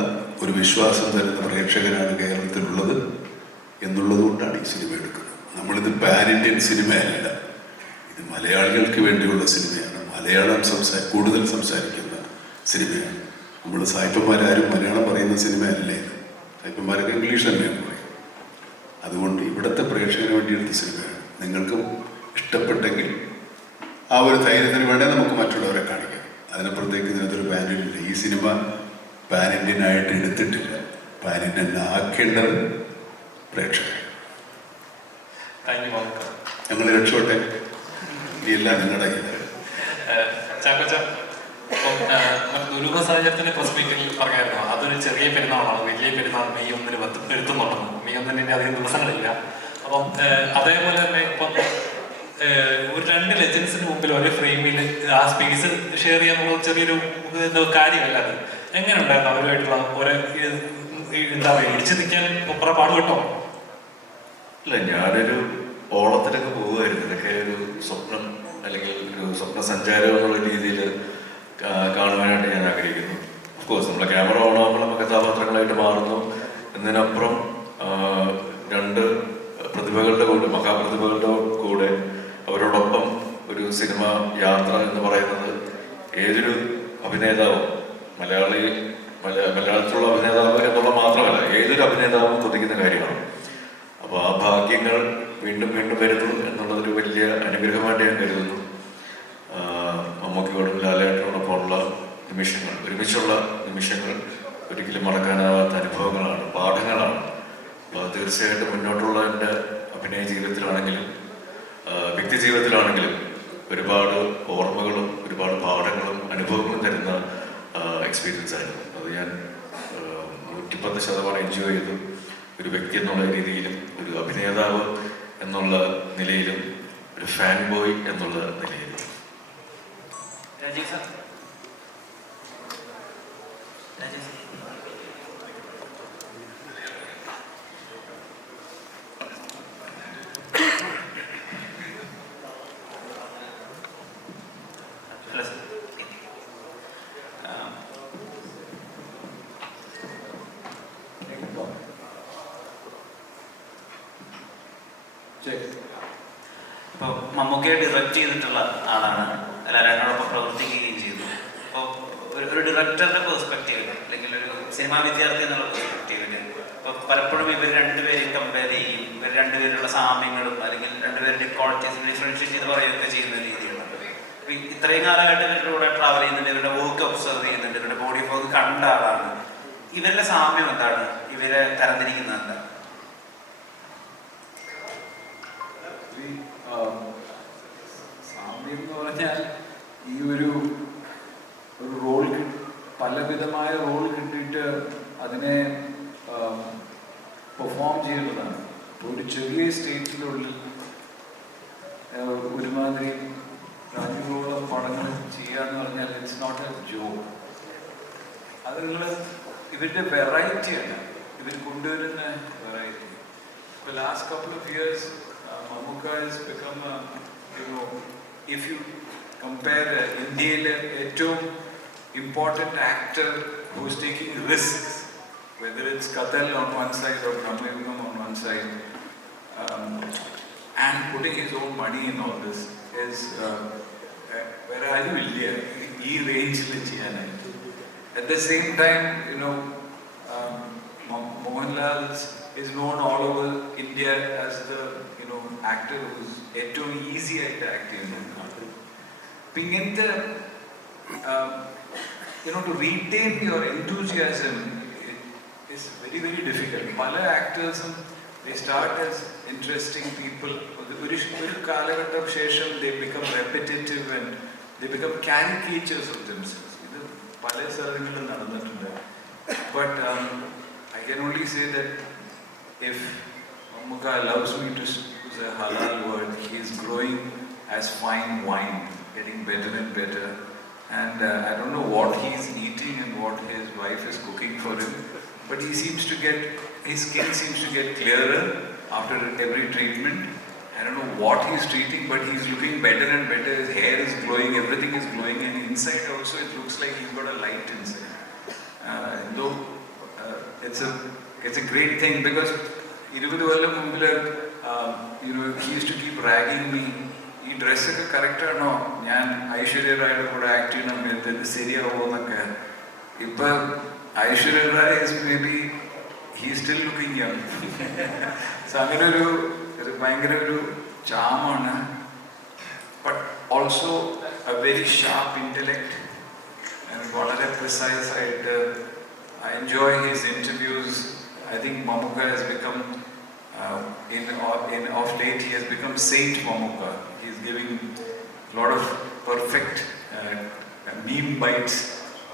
ഒരു വിശ്വാസം തരുന്ന പ്രേക്ഷകരാണ് കേരളത്തിലുള്ളത് എന്നുള്ളത് കൊണ്ടാണ് ഈ സിനിമ എടുക്കുന്നത്. നമ്മളിത് പാൻ ഇന്ത്യൻ സിനിമയല്ല, ഇത് മലയാളികൾക്ക് വേണ്ടിയുള്ള സിനിമയാണ്. മലയാളം കൂടുതൽ സംസാരിക്കുന്ന സിനിമയാണ്. നമ്മൾ സായിപ്പന്മാരാരും മലയാളം പറയുന്ന സിനിമയല്ലേ, സായിപ്പന്മാരൊക്കെ ഇംഗ്ലീഷ് തന്നെയാണ് പറയും. അതുകൊണ്ട് ഇവിടുത്തെ പ്രേക്ഷകന് വേണ്ടിയെടുത്ത സിനിമയാണ്. നിങ്ങൾക്കും ഇഷ്ടപ്പെട്ടെങ്കിൽ ആ ഒരു ധൈര്യത്തിന് വേണ്ടേ നമുക്ക് മറ്റുള്ളവരെ കാണിക്കാം. അതിനപ്പുറത്തേക്ക് ഇതിനകത്തൊരു പാൻ ഇന്ത്യൻ ഇല്ല. ഈ സിനിമ പാൻ ഇന്ത്യൻ ആയിട്ട് എടുത്തിട്ടില്ല. പാൻ ഇന്ത്യൻ ആക്കേണ്ടത് പ്രേക്ഷകർ. ഞങ്ങൾ രക്ഷോട്ടെ, ഇനിയെല്ലാം നിങ്ങളുടെ ദുരൂഹ സാഹചര്യത്തിന്റെ പ്രസ് മീറ്റിൽ പറഞ്ഞായിരുന്നു അതൊരു ചെറിയ പെരുന്നാളാണ്, വലിയ പെരുന്നാൾ മെയ് 1 വരുത്തുന്നുണ്ടെന്ന്. മെയ് 1 അധികം ദിവസങ്ങളില്ല. അപ്പം അതേപോലെ തന്നെ ഇപ്പം ഒരു 2 ലെജൻസിന് മുമ്പിൽ ഒരേ ഫ്രെയിമിൽ ആ സ്പേസ് ഷെയർ ചെയ്യാന്നുള്ള ചെറിയൊരു കാര്യമല്ല. അത് എങ്ങനെ ഉണ്ടായിരുന്നു അവരുമായിട്ടുള്ള ഒരേ എന്താ പറയുക, ഇടിച്ചു നിൽക്കാൻ കുറെ പാടുപെട്ടോ? ഇല്ല, ഞാനൊരു ഓളത്തിനൊക്കെ പോവുമായിരുന്നു. ഇതൊക്കെ ഒരു സ്വപ്നം അല്ലെങ്കിൽ ഒരു സ്വപ്ന സഞ്ചാരം എന്നുള്ള രീതിയിൽ കാണുവാനായിട്ട് ഞാൻ ആഗ്രഹിക്കുന്നു. ഓഫ്കോഴ്സ് നമ്മളെ ക്യാമറ ഓണാകുമ്പോൾ നമ്മൾ കഥാപാത്രങ്ങളായിട്ട് മാറുന്നു. എന്നതിനപ്പുറം രണ്ട് പ്രതിഭകളുടെ കൂടെ, മഹാപ്രതിഭകളുടെ കൂടെ അവരോടൊപ്പം ഒരു സിനിമ യാത്ര എന്ന് പറയുന്നത് ഏതൊരു അഭിനേതാവും, മലയാളത്തിലുള്ള അഭിനേതാവ് എന്നുള്ള മാത്രമല്ല, ഏതൊരു അഭിനേതാവും കൊതിക്കുന്ന കാര്യമാണ്. അപ്പോൾ ആ ഭാഗ്യങ്ങൾ വീണ്ടും വീണ്ടും വരുന്നു എന്നുള്ളതൊരു വലിയ അനുഗ്രഹമായിട്ട് ഞാൻ കരുതുന്നു. മമ്മൂക്കയോടും ലാലേട്ടനോടൊപ്പമുള്ള നിമിഷങ്ങൾ, ഒരുമിച്ചുള്ള നിമിഷങ്ങൾ ഒരിക്കലും മറക്കാനാവാത്ത അനുഭവങ്ങളാണ്, പാഠങ്ങളാണ്. അപ്പോൾ തീർച്ചയായിട്ടും മുന്നോട്ടുള്ള എൻ്റെ അഭിനയ ജീവിതത്തിലാണെങ്കിലും വ്യക്തി ജീവിതത്തിലാണെങ്കിലും ഒരുപാട് ഓർമ്മകളും ഒരുപാട് പാഠങ്ങളും അനുഭവങ്ങളും തരുന്ന എക്സ്പീരിയൻസ് ആയിരുന്നു. അത് ഞാൻ 110% എൻജോയ് ചെയ്തു. ഒരു വ്യക്തി എന്നുള്ള രീതിയിലും, ഒരു അഭിനേതാവ് എന്നുള്ള നിലയിലും, ഒരു ഫാൻ ബോയ് എന്നുള്ള നിലയിലും. Rajeev sir, Rajeev sir. ഇപ്പോൾ മമ്മൂക്കയെ ഡയറക്റ്റ് ചെയ്തിട്ടുള്ള ആളാണ്, ലാലേട്ടനോടൊപ്പം പ്രവർത്തിക്കുകയും ചെയ്തു. അപ്പോൾ ഒരു ഡയറക്ടറുടെ പെർസ്പെക്റ്റീവിൽ, അല്ലെങ്കിൽ ഒരു സിനിമാ വിദ്യാർത്ഥി എന്നുള്ള പെർസ്പെക്റ്റീവിൽ ഇപ്പോൾ പലപ്പോഴും ഇവർ രണ്ടുപേരെയും കമ്പയർ ചെയ്യും, ഇവർ രണ്ടുപേരുള്ള സാമ്യങ്ങളും അല്ലെങ്കിൽ രണ്ടുപേരുടെ ക്വാളിറ്റീസ് ഡിഫറൻഷ്യേറ്റ് ചെയ്ത് പറയുകയൊക്കെ ചെയ്യുന്ന രീതിയുണ്ട്. അപ്പോൾ ഇത്രയും കാലഘട്ടത്തിലൂടെ ട്രാവൽ ചെയ്യുന്നുണ്ട്, ഇവരുടെ വർക്ക് ഒബ്സർവ് ചെയ്യുന്നുണ്ട്, ഇവരുടെ ബോഡി ഓഫ് വർക്ക് കണ്ട ആളാണ്. ഇവരുടെ സാമ്യം എന്താണ്? ഇവരെ തരംതിരിക്കുന്നത് എന്താണ്? സാമ്യം എന്ന് പറഞ്ഞാൽ ഈ ഒരു റോൾ, പലവിധമായ റോൾ കിട്ടിയിട്ട് അതിനെ പെർഫോം ചെയ്യേണ്ടതാണ്. ഇപ്പോൾ ഒരു ചെറിയ സ്റ്റേറ്റിനുള്ളിൽ ഒരുമാതിരി രാജ്യങ്ങളോളം പടങ്ങൾ ചെയ്യുക എന്ന് പറഞ്ഞാൽ ഇറ്റ്സ് നോട്ട് എ ജോബ്. അത് ഇവരുടെ വെറൈറ്റിയാണ്, ഇവർ കൊണ്ടുവരുന്ന വെറൈറ്റി. ഇപ്പോൾ last couple of years Mammootka has become if you compare India's ഏറ്റവും important actor who's taking risks, whether it's Kathal on one side or Brahmayugam on one side, and putting his own money in all this, is where are you India? E range le cheyanayittu. At the same time, Mohanlal is known all over India as the actor who's ഏറ്റവും easy ആയിട്ട് act ചെയ്യുന്നതാണ്. അപ്പം ഇങ്ങനത്തെ to retain your enthusiasm is very, very difficult. പല ആക്ടേഴ്സും they start as interesting people. ഒരു കാലഘട്ടം ശേഷം they become repetitive and they become caricatures of themselves. ഇത് പല സ്ഥലങ്ങളിലും നടന്നിട്ടുണ്ട്. But I can only say that if Mammootka allows me to use a halal word, he is growing as fine wine, getting better and better. And I don't know what he is eating and what his wife is cooking for him, but his skin seems to get clearer after every treatment. I don't know what he's treating, but he's looking better and better. His hair is glowing, everything is glowing, and inside also it looks like he's got a light inside. Though it's a great thing, because 20 കൊല്ലം മുമ്പിൽ he used to keep ragging me. ഈ ഡ്രസ്സൊക്കെ കറക്റ്റാണോ, ഞാൻ ഐശ്വര്യ റായുടെ കൂടെ act ചെയ്യുന്ന സമയത്ത് ഇത് ശരിയാവോ എന്നൊക്കെ. ഇപ്പം Aishwarya Rai is may be he still looking young. So അങ്ങനെ ഒരു ഭയങ്കര ഒരു ചാമാണ്. But also a very sharp intellect, വളരെ പ്രിസൈസ് ആയിട്ട്. I enjoy his interviews. I think Mammootka has become, of late, he has become Saint Mammootka. He is giving a lot of perfect meme bites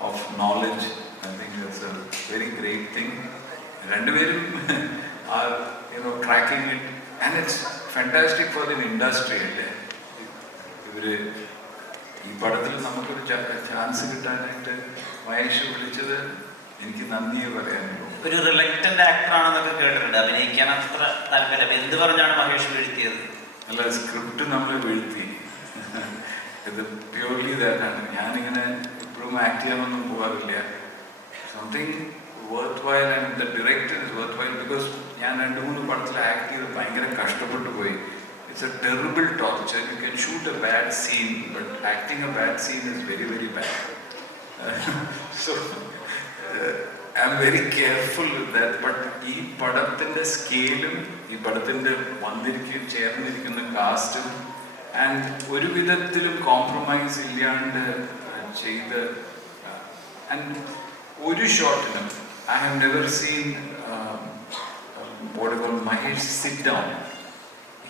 of knowledge. I think that's a very great thing. Renduverum are tracking it, and it's fantastic for the industry. ഇവര് ഈ പടത്തിൽ നമുക്കൊരു chance കിട്ടാനായിട്ട് മഹേഷ് വിളിച്ചത് എനിക്ക് നന്ദിയെ പറയാനുള്ളൂ. ഒരു reluctant actor ആണെന്നൊക്കെ കേട്ടിട്ടുണ്ട്, അഭിനയിക്കാൻ അത്ര താല്പര്യം. എന്ത് പറഞ്ഞാണ് മഹേഷ് വീഴ്ത്തിയത്? അല്ല, സ്ക്രിപ്റ്റ് നമ്മൾ വീഴ്ത്തി. ഇത് പ്യൂർലി ഇതാണ്. ഞാനിങ്ങനെ എപ്പോഴും ആക്ട് ചെയ്യാനൊന്നും പോകാറില്ല. Something worthwhile and the director is worthwhile because ഞാൻ 2-3 പടത്തിൽ ആക്ട് ചെയ്ത് ഭയങ്കര കഷ്ടപ്പെട്ടു പോയി. It's a terrible torture. You can shoot a bad scene, but acting a bad scene is very, very bad. So I'm very careful with that. But ഈ പടത്തിന്റെ സ്കെയിലും ഈ പടത്തിന്റെ വന്നിരിക്കും ചേർന്നിരിക്കുന്ന കാസ്റ്റും ആൻഡ് ഒരു വിധത്തിലും കോംപ്രമൈസ് ഇല്ലാണ്ട് ചെയ്ത് ആൻഡ് ഒരു ഷോട്ടിനും I have never seen Mahesh sit down.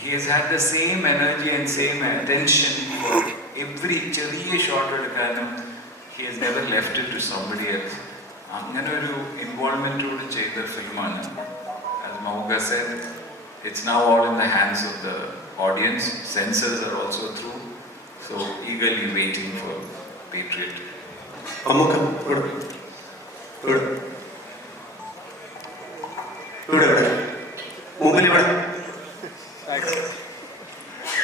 He has had the same energy and same attention for every ചെറിയ ഷോട്ട് എടുക്കാനും he has never left it to somebody else. അങ്ങനെ ഒരു ഇൻവോൾവ്മെന്റോട് ചെയ്ത ഫിലിമാണ്. As Mamuka said, it's now all in the hands of the audience. Censors are also through, so eagerly waiting for Patriot. Mamuka, മുമ്പിൽ ഇവിടെ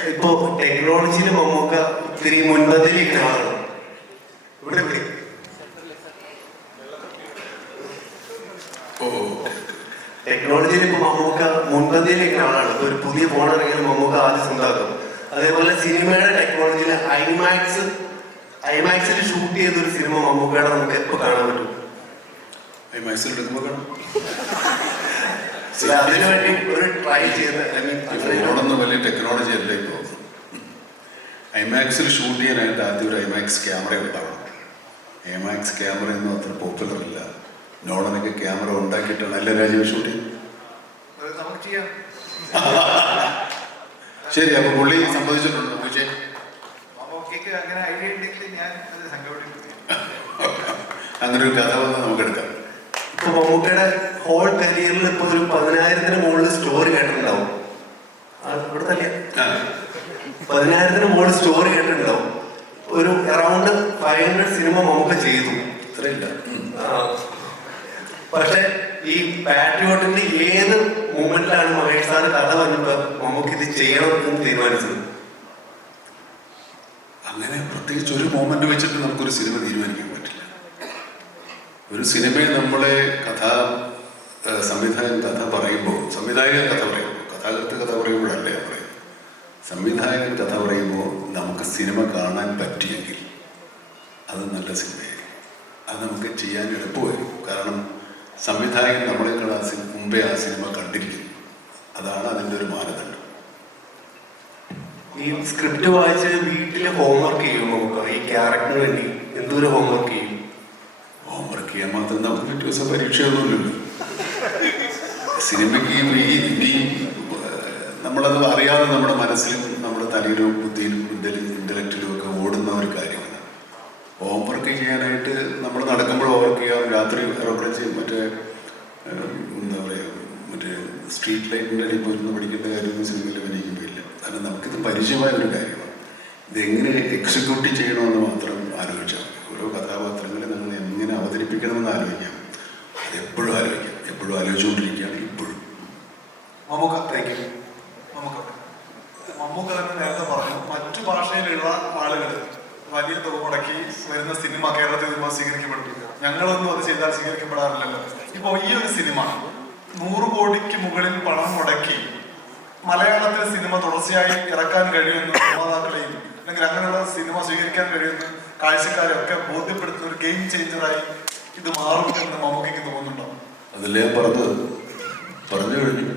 ഇപ്പോ ടെക്നോളജിയിൽ മമ്മൂക്ക ഇത്തിരി മുൻപന്തിരിക്കുന്ന ആളാണ്. ഇവിടെ ടെക്നോളജിയിൽ ഇപ്പൊ മമ്മൂക്ക മുൻപന്തിയിലിരിക്കുന്ന ആളാണ്. ഇപ്പൊ ഒരു പുതിയ ഫോൺ ഇറങ്ങിയാൽ മമ്മൂക്ക ആദ്യം സ്വന്തമാക്കും. അതേപോലെ സിനിമയുടെ ടെക്നോളജിയിൽ ഐമാക്സിൽ ഷൂട്ട് ചെയ്തൊരു സിനിമ മമ്മൂക്കയുടെ നമുക്ക് എപ്പോ കാണാൻ പറ്റും? ഐമാക്സിൽ എടുക്കുമ്പോൾ കാണാം. അതിനുവേണ്ടി ഒരു ട്രൈ ചെയ്ത് ഫോണൊന്നും വലിയ ടെക്നോളജി അല്ല ഇപ്പോൾ. ഐമാക്സിൽ ഷൂട്ട് ചെയ്യാനായിട്ട് ആദ്യം ഒരു ഐമാക്സ് ക്യാമറ ഉണ്ടാവണം. ഐമാക്സ് ക്യാമറയൊന്നും അത്ര പോപ്പുലർ അല്ല. നോളനൊക്കെ ക്യാമറ ഉണ്ടാക്കിയിട്ടാണ് എല്ലാ രാജ്യവും ഷൂട്ട് ചെയ്യുന്നത്. ശരി, അപ്പൊ പുള്ളി സംഭവിച്ചിട്ടുണ്ട്. അങ്ങനെ ഒരു കഥ വന്ന് നമുക്ക് എടുക്കാം. ഇപ്പൊ മമ്മൂക്കയുടെ ഹോൾ കരിയറിൽ ഇപ്പൊ ഒരു 10,000-ന് മുകളിൽ സ്റ്റോറി കേട്ടിട്ടുണ്ടാവും. ഇവിടെ തന്നെ 10,000-ന് മുകളിൽ സ്റ്റോറി കേട്ടിട്ടുണ്ടാവും. ഒരു അറൗണ്ട് 500 സിനിമ മമ്മൂക്ക ചെയ്തു. ഇത്രയില്ല. പക്ഷെ ഈ പാട്രിയോട്ടിന്റെ ഏത് മൂമെന്റിലാണ് മഹേഷ് സാറ് കഥ വന്നപ്പോ മമ്മൂക്ക് ഇത് ചെയ്യണം എന്ന് തീരുമാനിച്ചത്? അങ്ങനെ പ്രത്യേകിച്ച് ഒരു മോമെന്റ് വെച്ചിട്ട് നമുക്കൊരു സിനിമ തീരുമാനിക്കാൻ പറ്റില്ല. ഒരു സിനിമയെ നമ്മളെ സംവിധായകൻ കഥ പറയുമ്പോൾ കഥാകൃത്ത് കഥ പറയുമ്പോഴല്ല ഞാൻ പറയുന്നത്. സംവിധായകൻ കഥ പറയുമ്പോൾ നമുക്ക് സിനിമ കാണാൻ പറ്റിയെങ്കിൽ അത് നല്ല സിനിമയായിരിക്കും. അത് നമുക്ക് ചെയ്യാൻ എളുപ്പമായിരിക്കും. കാരണം സംവിധായകൻ നമ്മളെക്കാൾ മുമ്പേ ആ സിനിമ കണ്ടിരിക്കുന്നു. അതാണ് അതിൻ്റെ ഒരു മാനദണ്ഡം. ഈ സ്ക്രിപ്റ്റ് വായിച്ച് വീട്ടില് ഹോംവർക്ക് ചെയ്യും നമുക്ക് ഈ ക്യാരക്ടറിന് വേണ്ടി എന്തോരം ഹോംവർക്ക് ചെയ്യും? ഹോംവർക്ക് ചെയ്യാൻ മാത്രം നമുക്ക് പിറ്റേ ദിവസം പരീക്ഷയൊന്നുമില്ലല്ലോ. സിനിമയ്ക്ക് ഇനി നമ്മളത് അറിയാതെ നമ്മുടെ മനസ്സിലും നമ്മുടെ തലയിലും ബുദ്ധിയിലും ഇന്റലക്റ്റിലും ഒക്കെ ഓടുന്ന ഒരു കാര്യമാണ്. ഹോംവർക്ക് ചെയ്യാനായിട്ട് നമ്മൾ നടക്കുമ്പോൾ ഹോംവർക്ക് ചെയ്യാം, രാത്രി അവിടെ ചെയ്യും. എന്താ പറയുക, സ്ട്രീറ്റ് ലൈറ്റിൻ്റെ അടിയിൽ പോയിരുന്ന് പഠിക്കേണ്ട കാര്യമൊന്നും സിനിമയിൽ അഭിനയിക്കുമ്പോഴില്ല. കാരണം നമുക്കിത് പരിചയമായ ഒരു കാര്യമാണ്. ഇതെങ്ങനെ എക്സിക്യൂട്ട് ചെയ്യണമെന്ന് മാത്രം ആലോചിച്ചാൽ മതി. ഓരോ കഥാപാത്രങ്ങളെ നമ്മൾ എങ്ങനെ അവതരിപ്പിക്കണമെന്ന് ആലോചിക്കാം. അതെപ്പോഴും ആലോചിക്കാം, എപ്പോഴും ആലോചിച്ചുകൊണ്ടിരിക്കുകയാണ് ഇപ്പോഴും. മമ്മൂക്ക തന്നെ നേരത്തെ പറഞ്ഞു, മറ്റു ഭാഷയിലുള്ള ആളുകൾ വലിയ തുക മുടക്കി വരുന്ന സിനിമ കേരളത്തിൽ സ്വീകരിക്കപ്പെട്ടില്ല. ഞങ്ങളൊന്നും അത് ചെയ്താൽ സ്വീകരിക്കപ്പെടാറില്ലല്ലോ. ഇപ്പോൾ ഈ ഒരു സിനിമ 100 കോടിക്ക് മുകളിൽ പണം മുടക്കി മലയാളത്തിലെ സിനിമ തുടർച്ചയായി ഇറക്കാൻ കഴിയുമെന്ന് നിർമ്മാതാക്കളെയും അല്ലെങ്കിൽ അങ്ങനെയുള്ള സിനിമ സ്വീകരിക്കാൻ കഴിയുന്ന കാഴ്ചക്കാരെയൊക്കെ ബോധ്യപ്പെടുത്തുന്ന ഒരു ഗെയിം ചേഞ്ചറായി ഇത് മാറും എന്ന് മമ്മൂക്കയ്ക്ക് തോന്നുന്നുണ്ടോ? അതല്ലേ ഞാൻ പറഞ്ഞു കഴിഞ്ഞു.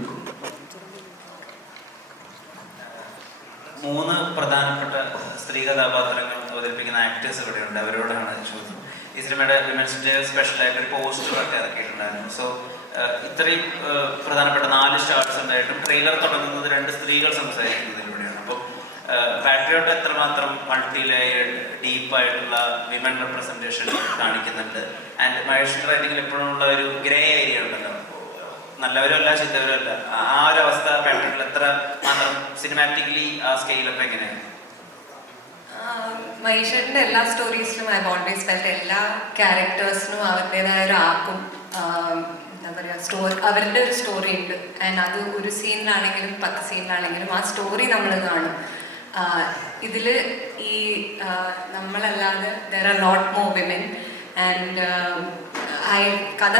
3 പ്രധാനപ്പെട്ട സ്ത്രീ കഥാപാത്രങ്ങൾ അവതരിപ്പിക്കുന്ന ആക്ടേഴ്സ് ഇവിടെയുണ്ട്. അവരോടാണ് ചോദ്യം. ഈ സിനിമയുടെ വിമൻസിന്റെ സ്പെഷ്യലായിട്ട് ഒരു പോസ്റ്ററൊക്കെ ഇറക്കിയിട്ടുണ്ടായിരുന്നു. സോ ഇത്രയും പ്രധാനപ്പെട്ട 4 സ്റ്റാർസ് ഉണ്ടായിട്ടും ട്രെയിലർ തുടങ്ങുന്നത് 2 സ്ത്രീകൾ സംസാരിക്കുന്നതിലൂടെയാണ്. അപ്പോൾ പാട്രിയോട്ട് എത്രമാത്രം മൾട്ടി ലെയേർഡ് ഡീപ്പായിട്ടുള്ള വിമൻ റെപ്രസെൻറ്റേഷൻ കാണിക്കുന്നുണ്ട്. ആൻഡ് മഹേഷിൻ്റെ റൈറ്റിങ്ങിൽ എപ്പോഴും ഉള്ള ഒരു ഗ്രേ ഏരിയ ഉണ്ടല്ലോ, നല്ലവരും അല്ല ചിന്തവരും അല്ല. ആ ഒരു അവസ്ഥ പാട്രിയോട്ടിൽ എത്ര മാത്രം സിനിമാറ്റിക്കലി ആ സ്കെയിലൊക്കെ എങ്ങനെയാണ്? മഹേഷിന്റെ എല്ലാ സ്റ്റോറീസിലും ഐ ഓൾവേസ് ഫെൽറ്റ് എല്ലാ ക്യാരക്ടേഴ്സിനും അവരുടേതായ ഒരു ആർക്കും എന്താ പറയുക അവരുടെ ഒരു സ്റ്റോറി ഉണ്ട്. ആൻഡ് അത് ഒരു സീനിലാണെങ്കിലും 10 സീനിലാണെങ്കിലും ആ സ്റ്റോറി നമ്മൾ കാണും. ഇതിൽ ഈ നമ്മളല്ലാതെ there are lot more women and കഥ